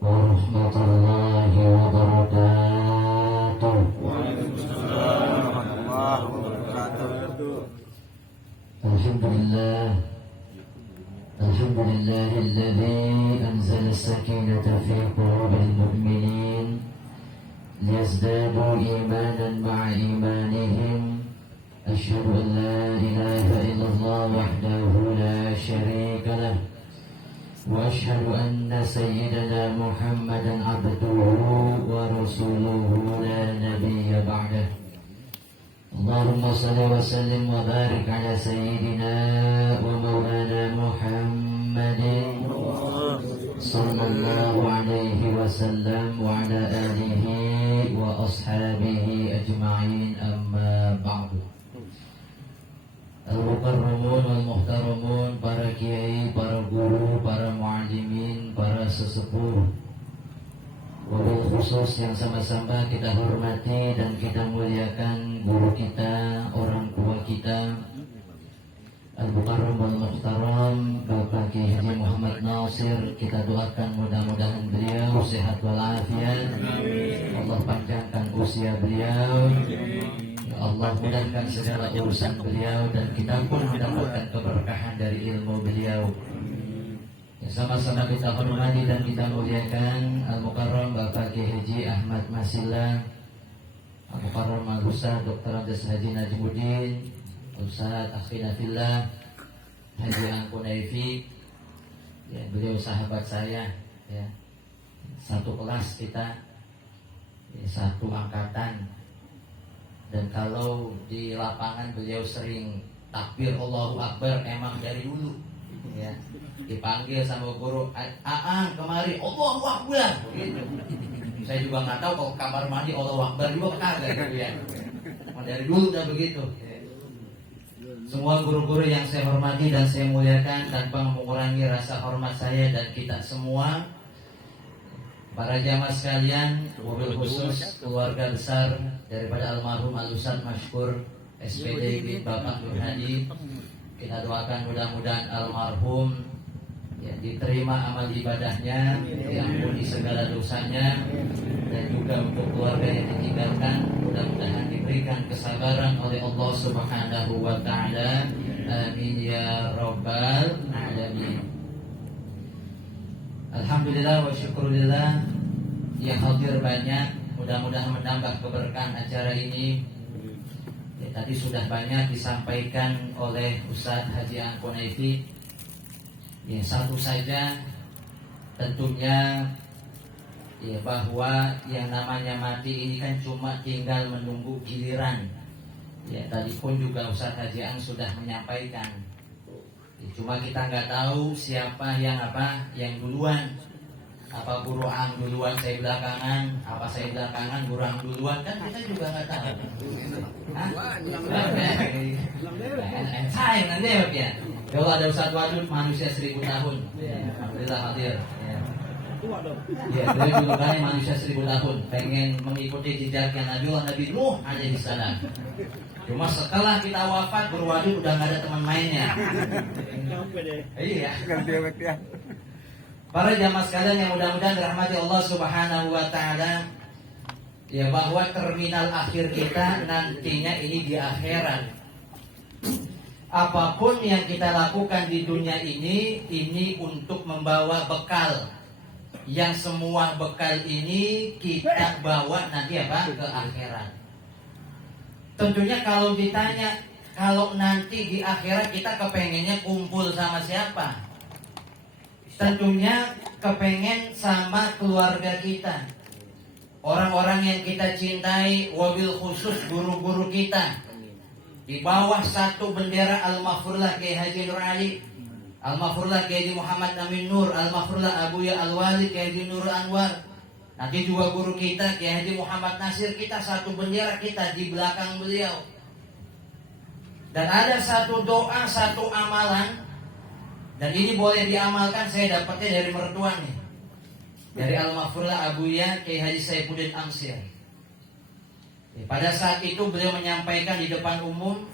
warahmatullahi wabarakatuh. Waalaikumsalam warahmatullahi wabarakatuh. Alhamdulillah, alhamdulillahilladzi anzala as-sakinata fi qulubil mu'minin liyazdadu imanan ma'a imanihim. Asyhadu an la ilaha illallah wahdahu la syarika lah wa asyhadu anna sayyidana Muhammadan abduhu wa rasuluhu la nabiyya ba'dah. Allahumma salli wa sallim wa barik ala sayyidina wa maulana Muhammadin sallallahu alaihi wasallam wa ala alihi wa ashabihi ajma'in, amma ba'du. Al-mukarramun wal-muhtaramun, para kiai, para guru, para muallimin, para sesepuh, wabil khusus yang sama-sama kita hormati dan kita muliakan guru kita, orang tua kita, Al-Mukarram wal-Muhtaram Bapak Kiai Haji Muhammad Nasir. Kita doakan mudah-mudahan beliau sehat walafiat, Allah panjangkan usia beliau, Allah mudahkan segala urusan beliau, dan kita pun mendapatkan keberkahan dari ilmu beliau. Sama-sama kita hormati dan kita muliakan Al-Mukarram Bapak Kiai Haji Ahmad Masila, Al-Mukarram Al-Ustaz Dr. Abdes Haji Najmuddin, Ustaz Akhina Fillah Haji Angkunaifi. Ya, beliau sahabat saya, ya, satu kelas kita, ya, satu angkatan. Dan kalau di lapangan beliau sering takbir Allahu Akbar, emang dari dulu, ya, dipanggil sama guru, Aang kemari Allahu Akbar gitu. Saya juga nggak tahu kalau kamar mandi Allahu Akbar juga kagak gitu ya. Dari dulu udah begitu. Semua guru-guru yang saya hormati dan saya muliakan, tanpa mengurangi rasa hormat saya dan kita semua, para jamaah sekalian, wabil khusus keluarga besar daripada almarhum Al-Ustaz Masykur SPD Bapak Nur Hadi. Kita doakan mudah-mudahan almarhum, ya, diterima amal ibadahnya, diampuni segala dosanya, dan juga untuk keluarga yang ditinggalkan mudah-mudahan diberikan kesabaran oleh Allah Subhanahu wa taala. Amin ya rabbal alamin. Alhamdulillah wa syukurillah, yang hadir banyak, mudah-mudahan menambah keberkahan acara ini. Ya, tadi sudah banyak disampaikan oleh Ustaz Haji Angkunaifi. Ya, satu saja tentunya, ya, bahwa yang namanya mati ini kan cuma tinggal menunggu giliran. Ya, tadi pun juga Ustaz Haji Ang sudah menyampaikan. Ya, cuma kita nggak tahu siapa yang duluan. Apa guru Ang duluan, saya belakangan, apa saya belakangan, guru Ang duluan, kan kita juga nggak tahu. Saya nanti ya. Kalau ada Ustaz Wadud, manusia 1000 tahun. Alhamdulillah hadir. Ya, beliau juga kan manusia 1000 tahun, pengen mengikuti jejaknya Nabi Nuh alaihi salam. Cuma setelah kita wafat, guru Wadud udah nggak ada teman mainnya. Iya. Para jamaah sekalian yang mudah-mudahan dirahmati Allah Subhanahu wa taala, ya, bahwa terminal akhir kita nantinya ini di akhirat. Apapun yang kita lakukan di dunia ini untuk membawa bekal. Yang semua bekal ini kita bawa nanti ke akhirat. Tentunya kalau ditanya, kalau nanti di akhirat kita kepengennya kumpul sama siapa? Tentunya kepengen sama keluarga kita, orang-orang yang kita cintai, wabil khusus guru-guru kita. Di bawah satu bendera Al-Maghfurlah Kiai Haji Nur Ali, Al-Maghfurlah Kiai Haji Muhammad Amin Nur, Al-Maghfurlah Abuya Al-Wali Kiai Haji Nur Anwar. Nanti juga guru kita Kiai Haji Muhammad Nasir, kita satu bendera, kita di belakang beliau. Dan ada satu doa, satu amalan, dan ini boleh diamalkan, saya dapatnya dari mertua nih, dari Al-Maghfurlah Abuya Kiai Haji Saifuddin Amsir. Pada saat itu beliau menyampaikan di depan umum,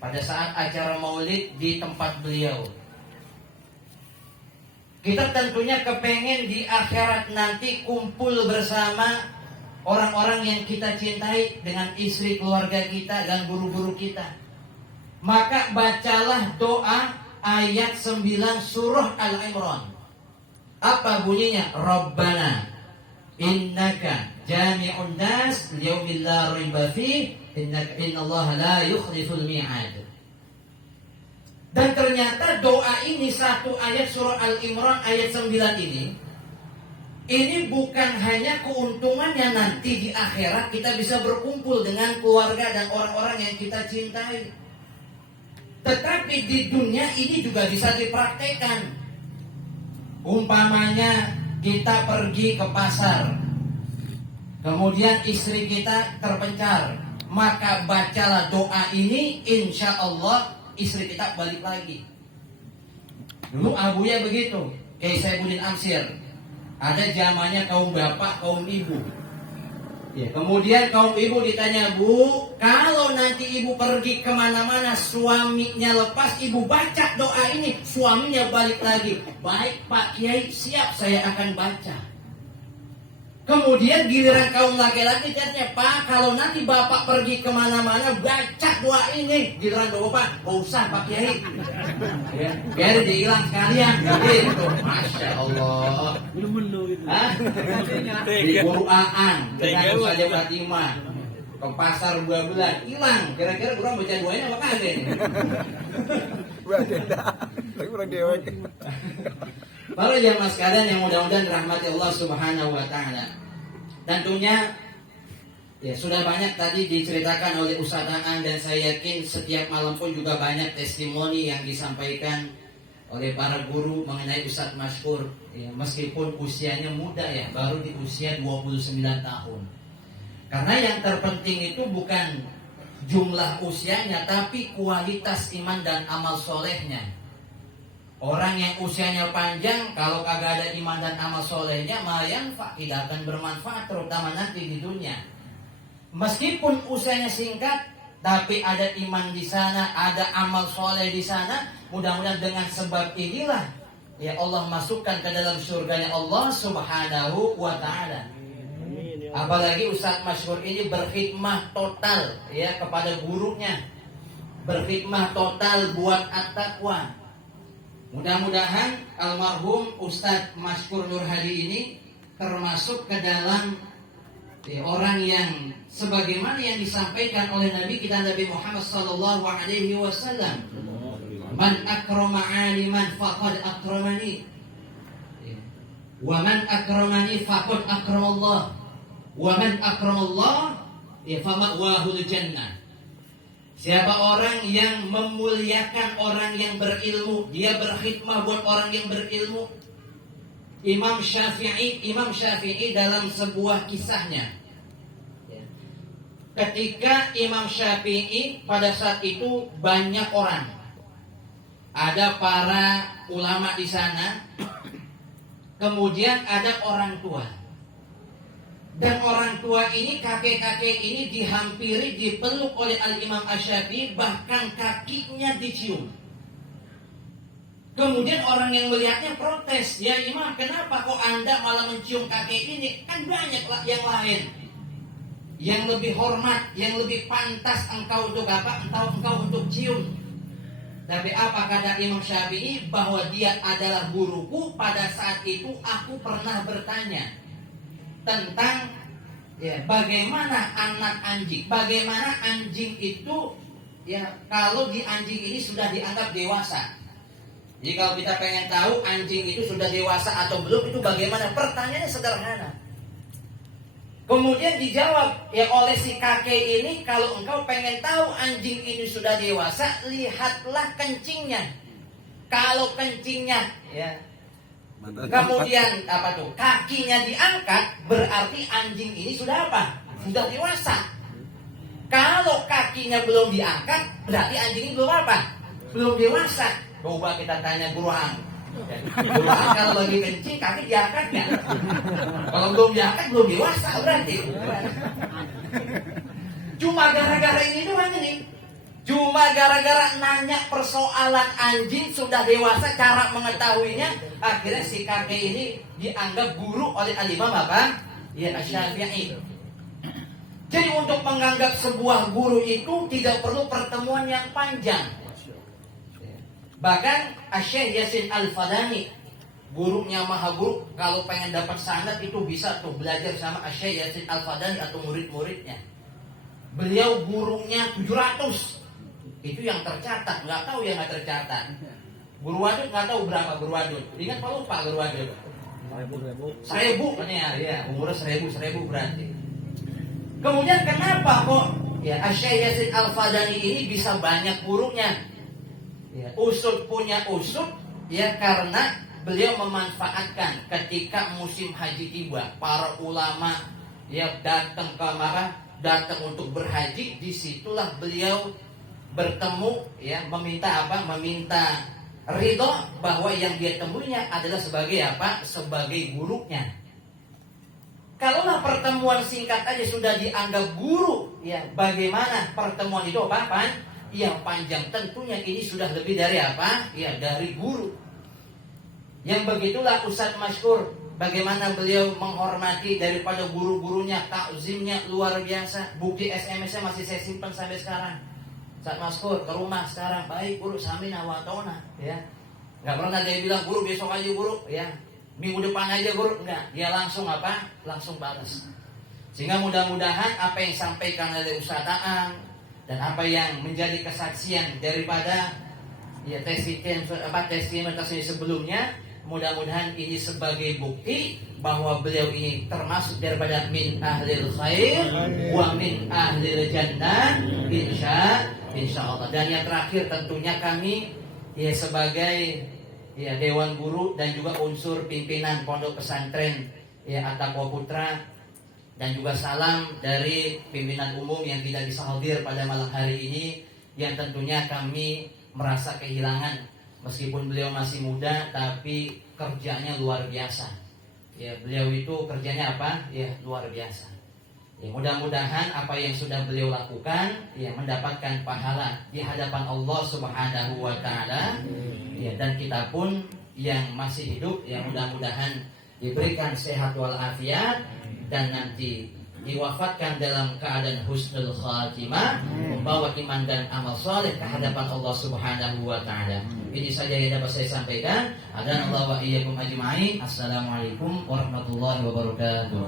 pada saat acara maulid di tempat beliau. Kita tentunya kepengen di akhirat nanti kumpul bersama orang-orang yang kita cintai dengan istri keluarga kita dan guru-guru kita. Maka bacalah doa ayat 9 surah Al-Imran. Apa bunyinya? Rabbana innaka jami'un nas liyaumin la raiba fihi innallaha la yukhliful mi'ad. Dan ternyata doa ini satu ayat surah Al-Imran ayat 9 ini bukan hanya keuntungannya nanti di akhirat kita bisa berkumpul dengan keluarga dan orang-orang yang kita cintai. Tetapi di dunia ini juga bisa dipraktekkan. Umpamanya kita pergi ke pasar, kemudian istri kita terpencar, maka bacalah doa ini, insya Allah istri kita balik lagi. Dulu abuya begitu, kayak Saifuddin Amsir. Ada zamannya kaum bapak, kaum ibu. Ya, kemudian kaum ibu ditanya, Bu, kalau nanti ibu pergi kemana-mana, suaminya lepas, ibu baca doa ini, suaminya balik lagi. Baik Pak Kiai, siap saya akan baca. Kemudian giliran kaum laki-laki jadinya, Pak, kalau nanti bapak pergi kemana-mana, baca doa ini. Giliran bapak, gak usah Pak Kiai. Ya, biar dihilang sekalian. Gitu. Masya Allah. Di Quran dengan saja Fatimah ke pasar 2 bulan hilang. Kira-kira kurang baca doanya apa kagak ini? Kurang dewek. Para jamaah sekalian yang mudah-mudahan rahmati Allah Subhanahu wa taala. Tentunya ya sudah banyak tadi diceritakan oleh Ustaz Aan, dan saya yakin setiap malam pun juga banyak testimoni yang disampaikan oleh para guru mengenai Ustaz Mashkur. Ya, meskipun usianya muda ya, baru di usia 29 tahun. Karena yang terpenting itu bukan jumlah usianya, tapi kualitas iman dan amal solehnya. Orang yang usianya panjang, kalau kagak ada iman dan amal solehnya, tidak akan bermanfaat, terutama nanti di dunia. Meskipun usianya singkat, tapi ada iman di sana, ada amal soleh di sana. Mudah-mudahan dengan sebab inilah ya Allah masukkan ke dalam surganya Allah Subhanahu wa taala. Apalagi Ustaz Mashkur ini berkhidmah total ya kepada gurunya, berkhidmah total buat at-taqwa. Mudah-mudahan almarhum Ustaz Mashkur Nur Hadi ini termasuk ke dalam orang yang sebagaimana yang disampaikan oleh Nabi kita Nabi Muhammad sallallahu alaihi wasallam, man akrama 'aliman faqad akramani, wa man akramani faqad akramallah, wa man akramallah fa ma'wahul jannah. Siapa orang yang memuliakan orang yang berilmu, dia berkhidmah buat orang yang berilmu. Imam Syafi'i dalam sebuah kisahnya, ketika Imam Syafi'i pada saat itu banyak orang, ada para ulama di sana, kemudian ada orang tua. Dan orang tua ini, kakek-kakek ini dihampiri, dipeluk oleh Al-Imam Asy-Syafi'i, bahkan kakinya dicium. Kemudian orang yang melihatnya protes, ya Imam, kenapa kok Anda malah mencium kakek ini? Kan banyak yang lain yang lebih hormat, yang lebih pantas engkau untuk apa? Engkau untuk cium. Tapi apa kata Imam Syafi'i? Bahwa dia adalah guruku. Pada saat itu aku pernah bertanya tentang ya bagaimana anak anjing, bagaimana anjing itu ya kalau di anjing ini sudah dianggap dewasa. Jadi kalau kita pengen tahu anjing itu sudah dewasa atau belum, itu bagaimana? Pertanyaannya sederhana. Kemudian dijawab ya oleh si kakek ini, kalau engkau pengen tahu anjing ini sudah dewasa, lihatlah kencingnya. Kalau kencingnya ya kemudian apa tuh? Kakinya diangkat, berarti anjing ini sudah apa? Sudah dewasa. Kalau kakinya belum diangkat, berarti anjing ini belum apa? Belum dewasa. Coba kita tanya Guruang. Guruang kalau lagi kencing kaki diangkat nggak? Kalau belum diangkat belum dewasa berarti. Cuma gara-gara ini doang ini. Cuma gara-gara nanya persoalan anjing sudah dewasa cara mengetahuinya, akhirnya si kakek ini dianggap guru oleh al-Imam apa? Ya Asy-Syafi'i. Jadi untuk menganggap sebuah guru itu tidak perlu pertemuan yang panjang. Bahkan Asy-Syaikh Yasin Al-Fadani, gurunya maha guru, kalau pengen dapat sanad itu bisa tuh belajar sama Asy-Syaikh Yasin Al-Fadani atau murid-muridnya. Beliau gurunya 700. Itu yang tercatat, nggak tahu yang nggak tercatat. Guru wadud nggak tahu berapa guru wadud. Ingat apa lupa guru wadud? 1000 kan ya, umurnya 1000 berarti. Kemudian kenapa kok ya Asy-Syaikh Yasin Al-Fadani ini bisa banyak gurunya? Ya, usut punya usut ya karena beliau memanfaatkan ketika musim haji tiba, para ulama ya datang ke Makkah, datang untuk berhaji, disitulah beliau bertemu ya meminta apa? Meminta ridho bahwa yang dia temuinya adalah sebagai apa? Sebagai gurunya. Kalaulah pertemuan singkat aja sudah dianggap guru, ya bagaimana pertemuan itu apa? Yang panjang tentunya ini sudah lebih dari apa? Ya dari guru. Yang begitulah Ustadz Masyhur, bagaimana beliau menghormati daripada guru-gurunya, takzimnya luar biasa. Bukti SMS-nya masih saya simpan sampai sekarang. Ustadz Masyhur ke rumah sekarang, baik guru samina wa ta'ona, ya. Enggak pernah dia bilang guru besok aja guru, ya. Minggu depan aja guru, enggak. Dia langsung apa? Langsung balas. Sehingga mudah-mudahan apa yang disampaikan oleh Ustadz Aang dan apa yang menjadi kesaksian daripada ya testimoni sebelumnya, mudah-mudahan ini sebagai bukti bahwa beliau ini termasuk daripada min ahlil khair wa min ahlil jannah insya Allah. Dan yang terakhir tentunya kami ya sebagai ya dewan guru dan juga unsur pimpinan pondok pesantren ya At-Taqwa Putra, dan juga salam dari pimpinan umum yang tidak bisa hadir pada malam hari ini, yang tentunya kami merasa kehilangan meskipun beliau masih muda tapi kerjanya luar biasa. Ya beliau itu kerjanya apa? Ya luar biasa. Ya, mudah-mudahan apa yang sudah beliau lakukan ya mendapatkan pahala di hadapan Allah Subhanahu wa taala. Ya, dan kita pun yang masih hidup ya mudah-mudahan diberikan sehat walafiat dan nanti diwafatkan dalam keadaan husnul khatimah, membawa iman dan amal saleh ke hadapan Allah Subhanahu wa taala. Ini saja yang dapat saya sampaikan. Adzan Allah wa iyyakum ajma'in. Assalamualaikum warahmatullahi wabarakatuh.